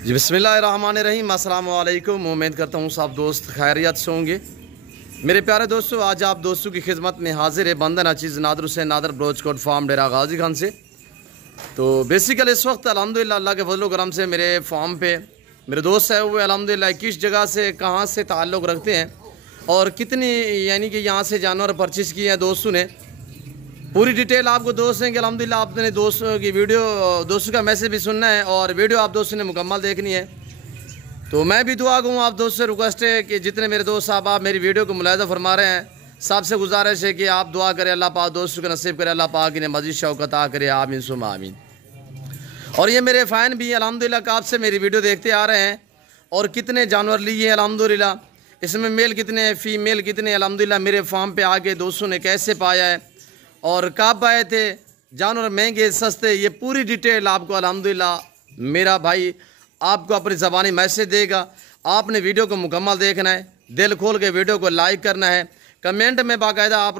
जी बिस्मिल्लाहिर्रहमानिर्रहीम। अस्सलाम वालेकुम। उम्मीद करता हूँ सब दोस्त खैरियत से होंगे। मेरे प्यारे दोस्तों, आज आप दोस्तों की खिदमत में हाजिर है बंदन अचीज़ नादर हुसैन नादर ब्रोचकोट फार्म डेरा गाजी खान से। तो बेसिकली इस वक्त अल्हम्दुलिल्लाह अल्लाह के फजल करम से मेरे फार्म पे मेरे दोस्त है वो अल्हम्दुलिल्लाह किस जगह से कहाँ से ताल्लुक़ रखते हैं और कितनी यानी कि यहाँ से जानवर परचेज़ किए हैं दोस्तों ने, पूरी डिटेल आपको दोस्त हैं कि अल्हम्दुलिल्लाह आपने दोस्तों की वीडियो दोस्तों का मैसेज भी सुनना है और वीडियो आप दोस्तों ने मुकम्मल देखनी है। तो मैं भी दुआ कहूँ आप दोस्त से रिक्वेस्ट है कि जितने मेरे दोस्त साहब आप मेरी वीडियो को मुलाहिज़ा फरमा रहे हैं, सबसे गुजारिश है कि आप दुआ करें अल्लाह पाक दोस्तों को नसीब करे, अल्लाह पाक इन्हें मज़ीद शौक़ अता करे, आमीन सुम आमीन। और ये मेरे फ़ैन भी अल्हम्दुलिल्लाह कब से मेरी वीडियो देखते आ रहे हैं और कितने जानवर लिए हैं अल्हम्दुलिल्लाह, इसमें मेल कितने हैं फ़ीमेल कितने अल्हम्दुलिल्लाह मेरे फार्म पे आके दोस्तों ने कैसे पाया है और कब आए थे, जानवर महंगे सस्ते, ये पूरी डिटेल आपको अल्हम्दुलिल्लाह मेरा भाई आपको अपनी ज़बानी मैसेज देगा। आपने वीडियो को मुकम्मल देखना है, दिल खोल के वीडियो को लाइक करना है, कमेंट में बाकायदा आप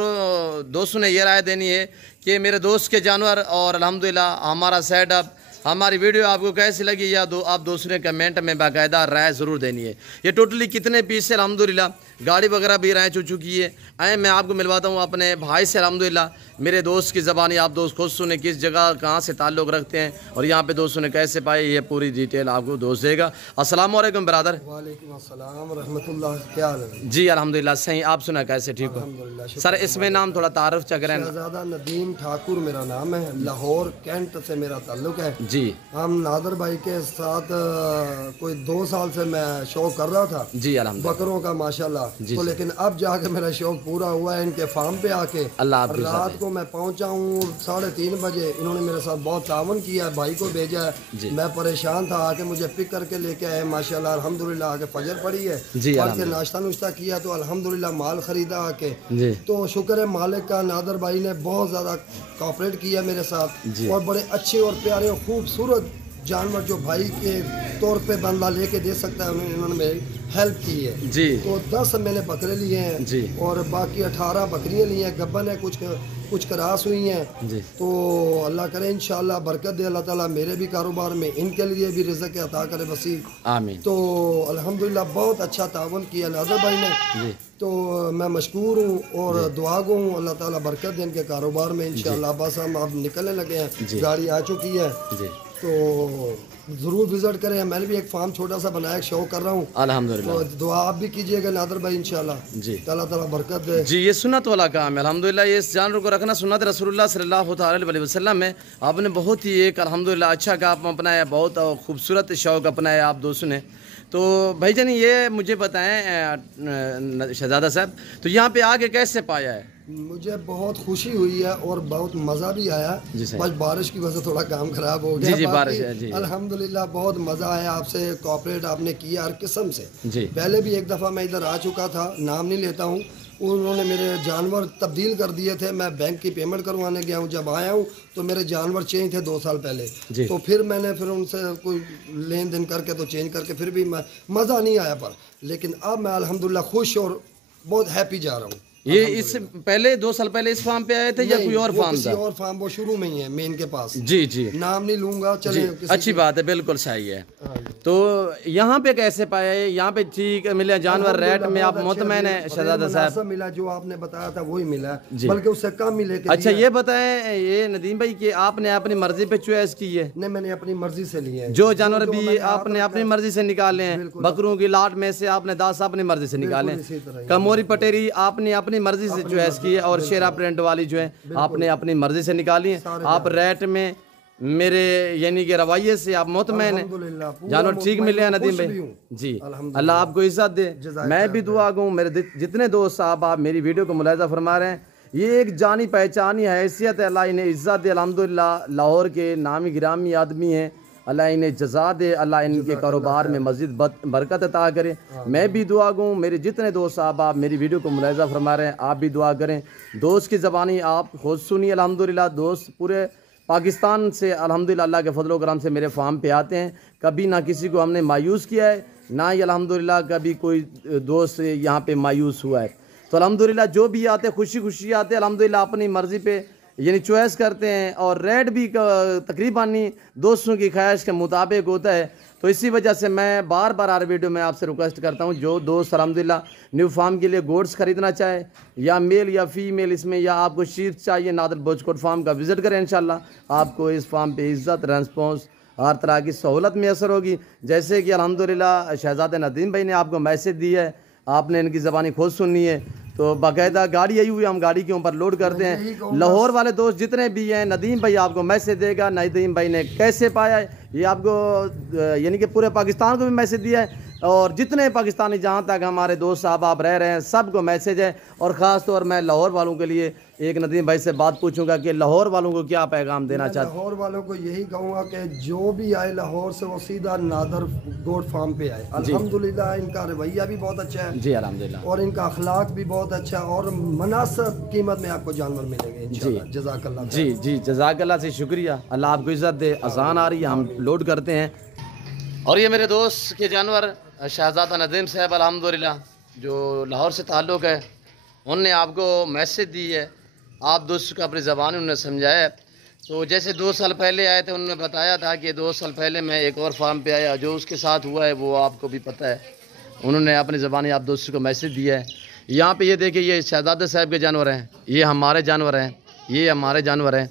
दोस्तों ने ये राय देनी है कि मेरे दोस्त के जानवर और अल्हम्दुलिल्लाह हमारा सेटअप हमारी वीडियो आपको कैसी लगी या आप दोस्तों ने कमेंट में बाकायदा राय ज़रूर देनी है। ये टोटली कितने पीस से अल्हम्दुलिल्लाह गाड़ी वगैरह भी राय चुकी है। आए मैं आपको मिलवाता हूँ अपने भाई से अल्हम्दुलिल्लाह, मेरे दोस्त की ज़बानी आप दोस्त खुद सुने किस जगह कहाँ से ताल्लुक़ रखते हैं और यहाँ पे दोस्तों ने कैसे पाए, ये पूरी डिटेल आपको दोस्त देगा। अस्सलाम वालेकुम ब्रदर। वालेकुम अस्सलाम रहमतुल्लाह, क्या हाल है जी अल्हम्दुलिल्लाह सही, आप सुना कैसे ठीक हो सर? इसमें नाम थोड़ा तारुफ चा करें। शहजादा नदीम ठाकुर मेरा नाम है, लाहौर कैंट से मेरा ताल्लुक है जी। हम नादर भाई के साथ कोई 2 साल से मैं शौक कर रहा था जी अल्हम्दुलिल्लाह बकरों का माशाल्लाह, तो लेकिन अब जाके मेरा शौक पूरा हुआ है इनके फार्म पे आके। अल्लाह रात को मैं पहुंचा हूँ 3:30 बजे, इन्होंने मेरे साथ बहुत तावन किया है, भाई को भेजा है, मैं परेशान था, आके मुझे पिक करके लेके आए माशाल्लाह अल्हम्दुलिल्लाह। आके फजर पड़ी है, पढ़ के नाश्ता नुश्ता किया तो अल्हम्दुलिल्लाह माल खरीदा आके, तो शुक्र है मालिक का। नादर भाई ने बहुत ज़्यादा कोऑपरेट किया मेरे साथ और बड़े अच्छे और प्यारे और खूबसूरत जानवर जो भाई के तौर पे बंदा लेके दे सकता है उन्होंने मेरी हेल्प की है जी। तो 10 मैंने बकरे लिए हैं जी और बाकी 18 बकरियां ली हैं, गब्बन है, कुछ करास हुई हैं जी। तो अल्लाह करे इंशाल्लाह बरकत दे अल्लाह ताला मेरे भी कारोबार में, इनके लिए भी रिज़्क़ अता करे वसी आमीन। तो अल्हम्दुलिल्लाह बहुत अच्छा तावन किया नादर भाई ने जी, तो मैं मशकूर हूँ और दुआ गो हूँ अल्लाह ताला बरकत दे इनके कारोबार में इंशाल्लाह। बस हम अब निकलने लगे हैं, गाड़ी आ चुकी है तो ज़रूर विज़िट करें। मैंने भी एक फार्म छोटा सा बनाया, शो कर रहा हूँ अल्हम्दुलिल्लाह, तो दुआ आप भी कीजिएगा नादर भाई इंशाल्लाह जी, अल्लाह ताला बरकत दे जी। ये सुन्नत वाला काम है अल्हम्दुलिल्लाह, ये इस जानवर को रखना सुन्नत रसूलुल्लाह सल्लल्लाहु अलैहि वसल्लम में। आपने बहुत ही एक अल्हम्दुलिल्लाह अच्छा काम अपनाया, बहुत खूबसूरत शौक़ अपनाया आप दोस्तों ने। तो भाईजान ये मुझे बताएं शहजादा साहब, तो यहाँ पे आके कैसे पाया है? मुझे बहुत खुशी हुई है और बहुत मज़ा भी आया, बस बारिश की वजह से थोड़ा काम खराब हो गया। जी बारिश है जी। अल्हम्दुलिल्लाह बहुत मज़ा आया, आपसे कोऑपरेट आपने किया हर किस्म से जी। पहले भी एक दफ़ा मैं इधर आ चुका था, नाम नहीं लेता हूँ, उन्होंने मेरे जानवर तब्दील कर दिए थे, मैं बैंक की पेमेंट करवाने गया हूँ, जब आया हूँ तो मेरे जानवर चेंज थे 2 साल पहले, तो फिर मैंने उनसे कोई लेन देन करके तो चेंज करके फिर भी मज़ा नहीं आया, पर लेकिन अब मैं अल्हम्दुलिल्लाह खुश और बहुत हैप्पी जा रहा हूँ। ये इस पहले 2 साल पहले इस फार्म पे आए थे या कोई और फार्म था? और फार्म वो शुरू में ही है मेन के पास जी जी, नाम नहीं लूंगा चले, अच्छी बात है, बिल्कुल सही है। तो यहाँ पे कैसे पाया है? यहाँ पे ठीक मिले जानवर, रेट में आप मुतमैन है शहजादा साहब? मिला जो आपने बताया था वही मिला, बल्कि उससे कम मिले। अच्छा ये बताएं ये नदीम भाई कि आपने अपनी मर्जी पे चॉइस की है? नहीं, मैंने अपनी मर्जी से लिए हैं, जो जानवर भी आपने अपनी मर्जी से निकाले हैं, बकरों की लाट में से आपने 10 अपनी मर्जी से निकाले, कमोरी पटेरी आपने अपनी मर्जी से चॉइस की है और शेरा प्रिंट वाली जो है आपने अपनी मर्जी से निकाली है। आप रेट में मेरे यानी कि रवैये से आप मुतमैन है, जानवर ठीक मिले हैं नदीम भाई जी, अल्लाह आपको इज्जत दे। मैं भी दुआ कहूँ मेरे जितने दोस्त साहब आप मेरी वीडियो को मुलाहिज़ा फरमा रहे हैं, ये एक जानी पहचानी हैसियत है, अल्लाह इन्हें इज्जत दे अल्हम्दुलिल्लाह। लाहौर के नामी गिरामी आदमी हैं, अल्लाह इन्हें जज़ा दे, अल्लाह इनके कारोबार में मज़ीद बरकत अता करे। मैं भी दुआ कहूँ मेरे जितने दोस्त साहब आप मेरी वीडियो को मुलाहिज़ा फरमा रहे हैं, आप भी दुआ करें। दोस्त की ज़बानी आप खुद सुनिए अल्हम्दुलिल्लाह, दोस्त पूरे पाकिस्तान से अल्हम्दुलिल्लाह अल्लाह के फजल करम से मेरे फार्म पे आते हैं, कभी ना किसी को हमने मायूस किया है, ना ही अल्हम्दुलिल्लाह कभी कोई दोस्त यहाँ पे मायूस हुआ है। तो अल्हम्दुलिल्लाह जो भी आते खुशी खुशी आते अल्हम्दुलिल्लाह, अपनी मर्ज़ी पे यानी चॉइस करते हैं और रेट भी तकरीबन दोस्तों की ख्वाहिश के मुताबिक होता है। तो इसी वजह से मैं बार बार हर वीडियो में आपसे रिक्वेस्ट करता हूं, जो दोस्त अल्हम्दुलिल्लाह न्यू फार्म के लिए गोड्स खरीदना चाहे, या मेल या फीमेल इसमें, या आपको शीप चाहिए, नादर ब्रोचकोट फार्म का विज़िट करें। इंशाल्लाह आपको इस फार्म पे इज़्ज़त, रेस्पॉन्स, हर तरह की सहूलत मैसर होगी। जैसे कि अल्हम्दुलिल्लाह शहजादे नदीम भाई ने आपको मैसेज दी है, आपने इनकी ज़बानी खुद सुननी है, तो बाकायदा गाड़ी आई हुई, हम गाड़ी के ऊपर लोड करते हैं। लाहौर वाले दोस्त जितने भी हैं, नदीम भाई आपको मैसेज देगा, नदीम भाई ने कैसे पाया है ये आपको, यानी कि पूरे पाकिस्तान को भी मैसेज दिया है, और जितने पाकिस्तानी जहाँ तक हमारे दोस्त साहब आप रह रहे हैं सबको मैसेज है। और ख़ास तौर मैं लाहौर वालों के लिए एक नदीम भाई से बात पूछूंगा कि लाहौर वालों को क्या पैगाम देना चाहते हैं। लाहौर वालों को यही कहूँगा कि जो भी आए लाहौर से वो सीधा नादर गोट फार्म पे आए। अल्हम्दुलिल्लाह इनका रवैया भी बहुत अच्छा है जी, अल्हम्दुलिल्लाह, और इनका अखलाक भी बहुत अच्छा है, और मुनासिब कीमत में आपको जानवर मिलेंगे इंशाल्लाह। जज़ाकल्लाह। जी जी, जज़ाकल्लाह से शुक्रिया, अल्लाह आपको इज़्ज़त दे। अज़ान आ रही है, हम लोड करते हैं। और ये मेरे दोस्त के जानवर शहजादा नदीम साहब अल्हम्दुलिल्लाह जो लाहौर से ताल्लुक़ है, उनने आपको मैसेज दी है, आप दोस्त को अपनी ज़बान उन्होंने समझाया। तो जैसे 2 साल पहले आए थे, उन्होंने बताया था कि 2 साल पहले मैं एक और फार्म पे आया, जो उसके साथ हुआ है वो आपको भी पता है। उन्होंने अपनी ज़बानी आप दोस्त को मैसेज दिया है। यहाँ पे ये देखिए, ये शहजादा साहब के जानवर हैं, ये हमारे जानवर हैं, ये हमारे जानवर हैं।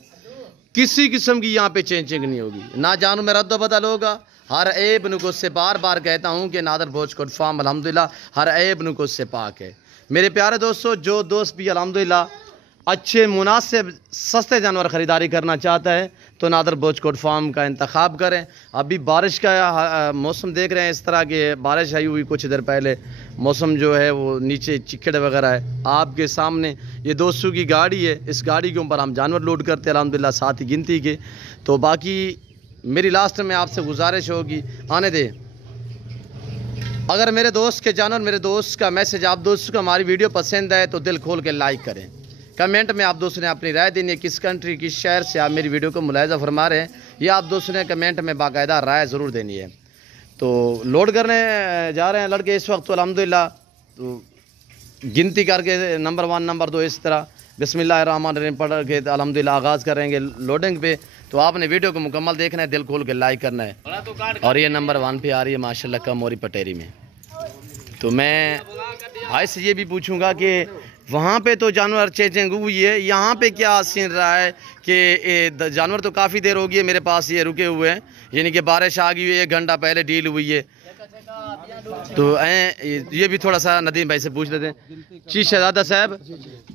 किसी किस्म की यहाँ पे चेंजिंग नहीं होगी, ना जानवर में रद्द बदल होगा। हर ऐब नुक़्स से बार बार कहता हूँ कि नादर ब्रोचकोट फार्म अल्हम्दुलिल्लाह हर ऐब नुक़्स से पाक है। मेरे प्यारे दोस्तों, जो दोस्त भी अल्हम्दुलिल्लाह अच्छे मुनासिब सस्ते जानवर ख़रीदारी करना चाहता है तो नादर ब्रोचकोट फार्म का इंतखाब करें। अभी बारिश का मौसम देख रहे हैं, इस तरह की बारिश आई हुई कुछ देर पहले, मौसम जो है वो नीचे चिकड़ वगैरह है। आपके सामने ये 200 की गाड़ी है, इस गाड़ी के ऊपर हम जानवर लोड करते हैं अल्हम्दुलिल्लाह 7 ही गिनती के। तो बाकी मेरी लास्ट में आपसे गुजारिश होगी, आने दे, अगर मेरे दोस्त के जानवर, मेरे दोस्त का मैसेज आप दोस्तों को हमारी वीडियो पसंद आए तो दिल खोल के लाइक करें। कमेंट में आप दोस्तों ने अपनी राय देनी है, किस कंट्री, किस शहर से आप मेरी वीडियो को मुलाहिज़ा फरमा रहे हैं, ये आप दोस्तों ने कमेंट में बाकायदा राय ज़रूर देनी है। तो लोड करने जा रहे हैं लड़के इस वक्त, तो अल्हम्दुलिल्लाह तो गिनती करके नंबर 1 नंबर 2 इस तरह बिस्मिल्लाहिर्रहमानिर्रहीम पढ़ के अल्हम्दुलिल्लाह आगाज़ करेंगे लोडिंग पे। तो आपने वीडियो को मुकम्मल देखना है, दिल खोल के लाइक करना है। और ये नंबर 1 पे आ रही है माशाल्लाह कमोरी पटेरी में। तो मैं भाई से ये भी पूछूंगा कि वहाँ पे तो जानवर चेंजिंग हुई है, यहाँ पे क्या सीन रहा है कि जानवर तो काफ़ी देर हो गई है मेरे पास ये रुके हुए हैं, यानी कि बारिश आ गई है, 1 घंटा पहले डील हुई है। तो ये भी थोड़ा सा नदीम भाई से पूछ लेते हैं। जी शहजादा साहब,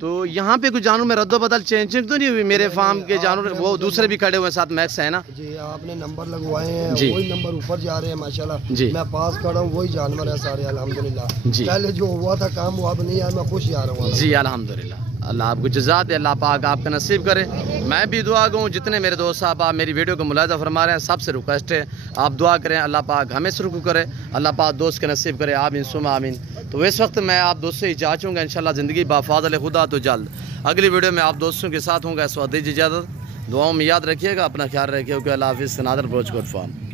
तो यहाँ पे कुछ जानवर में रद्दो बदल चेंजिंग तो नहीं हुई? मेरे फार्म के जानवर वो दूसरे भी खड़े हुए हैं साथ, मैक्स है ना जी, आपने नंबर लगवाए हैं, वही नंबर ऊपर जा रहे हैं माशाल्लाह जी। मैं पास खड़ा हूँ, वही जानवर है सारे अल्हम्दुलिल्लाह जी। पहले जो हुआ था काम वो अब नहीं आया, मैं खुश जा रहा हूँ जी अल्हम्दुलिल्लाह। अल्लाह आपको जज़ा दे, अल्लाह पाक आपका नसीब करे। मैं भी दुआ करूँ, जितने मेरे दोस्त साहब आप मेरी वीडियो को मुलाहिज़ा फरमा रहे हैं सबसे रिक्वेस्ट है आप दुआ करें, अल्लाह पाक हमें सुरखू करे, अल्लाह पाक दोस्त के नसीब करे, आमीन सुमा आमीन। तो इस वक्त मैं आप दोस्तों से इजाज़त चाहूँगा, इंशाल्लाह ज़िंदगी बाफ़ाज़ल खुदा तो जल्द अगली वीडियो में आप दोस्तों के साथ होंगे। इस वक्त दीजिए इजाज़त, दुआओं में याद रखिएगा, अपना ख्याल रखिएगा। अल्लाह हाफ़िज़। नादर ब्रोचकोट फार्म।